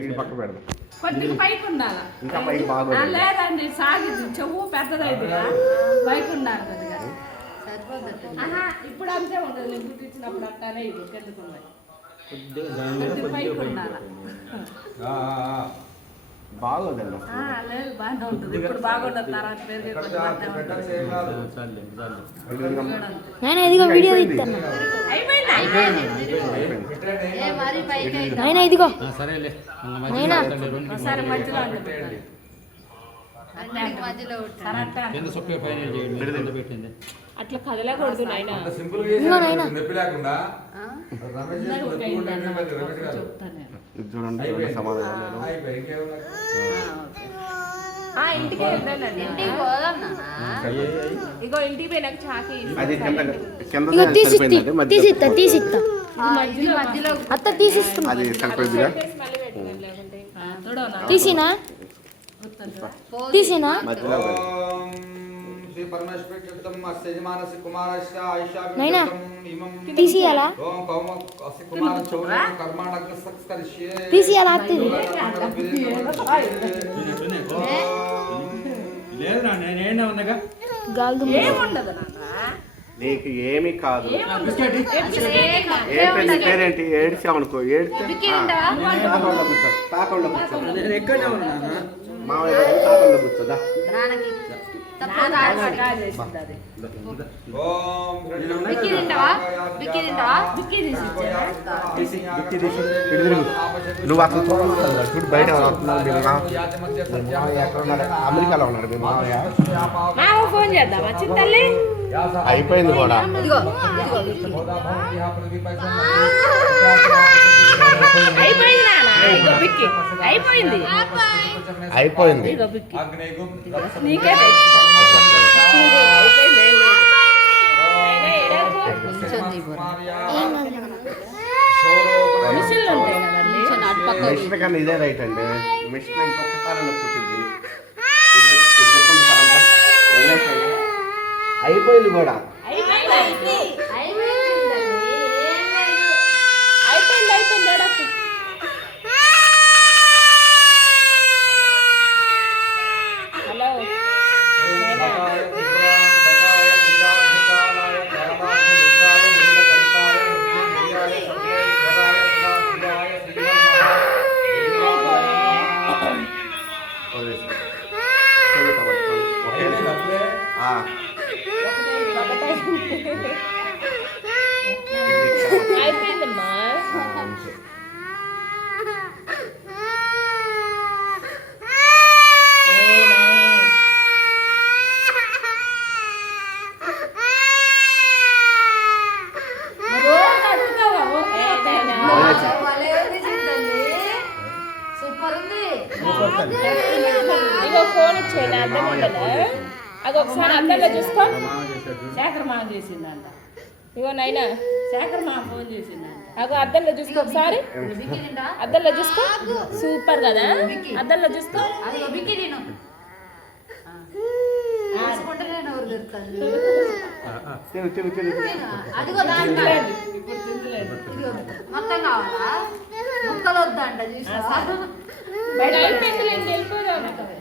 ఇది పక్క పెడదాం కొద్దిగా పైకి ఉండాలి ఇంకా పైకి బాగోదు. ఆ, లేదండి సాగింది చెవు పెద్దదైతే పైకి ఉండాలి కొద్దిగా. ఆహా, ఇప్పుడు అంతే ఉండదు నేను పుట్టించినప్పుడు అట్టానే ఇది కిందకు ఉన్నాయి. కొద్దిగా పైకి ఉండాలి బాగోదండి ఇదిగో వీడియో నాయన ఇదిగో. అట్లా కదలకూడదు నాయన. సింపుల్ రమేష్ చెప్తాను. ఇది చూడండి రెండు సమాధానం లేదు. అయిపోయి ఇంకేమన్నా ఆ, ఇంటికి ఇగో ఇంటికి పోయినాక చాకి అది కింద కింద ఇగో తీసి సరిపోయిందండి మధ్య తీసిస్తా తీసిస్తా మధ్యలో మధ్యలో అత్త తీసిస్తున్నా అది సరిపోయిందిగా తీసినా తీసినా మధ్యలో తీసియాలా? తీసియాలా నేనే ఉన్నాగా. ఏముండదు నీకు ఏమీ కాదు. ఏంటంటే పేరేంటి? ఏడ్చామనుకో ఏడ్చా? తాకుండా కూర్చో మామయ్య తాకుండా కూర్చోదా నువ్వు చూడలేదు చూడు బయట అమెరికాలో ఉన్నాడు మీ మామయ్య మామ ఫోన్ చేద్దామా అయిపోయింది కూడా అయిపోయింది అయిపోయింది మిషన్ కన్నా ఇదే రైట్ అండి. మిషన్ ఇంకొకసారి నొప్పుతుంది. అయిపోయింది కూడా. అయిపోయిందమ్మా. ఇగో ఫోన్ ఇచ్చేయండి అర్థం ఉండదా అది ఒకసారి అద్దంలో చూసుకో. శేఖర్ మామ చేసిందంట. ఇగో నైనా శేఖర్ మామ ఫోన్ చేసిందంట. అగో అద్దంలో చూసుకో ఒకసారి. అద్దంలో చూసుకో. సూపర్ కదా? అద్దంలో చూసుకో. అదిగో మొత్తం కావాలా? ముక్కలు వద్దంట చూసినావా? బయట అయిపోయిందిలేండి వెళ్ళిపోదాం ఏంటిది?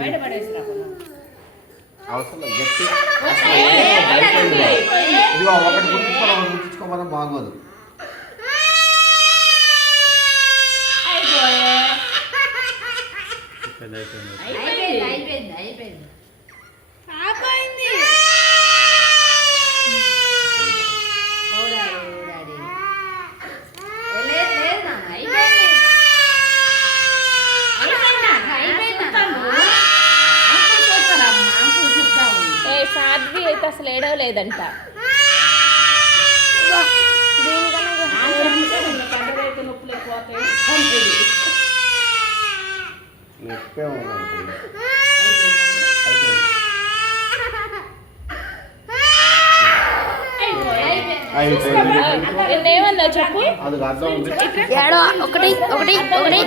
బయట పడేసిరా అవసరం. గట్టి. ఇదిగో ఒకటి గుర్తించుకోవాలి ఒకటి గుర్తించుకోమని బాగోదు. అయిపోయింది అయిపోయింది అయిపోయింది. అయితే అసలు ఏడవలేదంట. నేనేమన్నా చెప్పు. అది అర్థం ఉంది. ఏడో ఒకటి ఒకటి ఒకటి.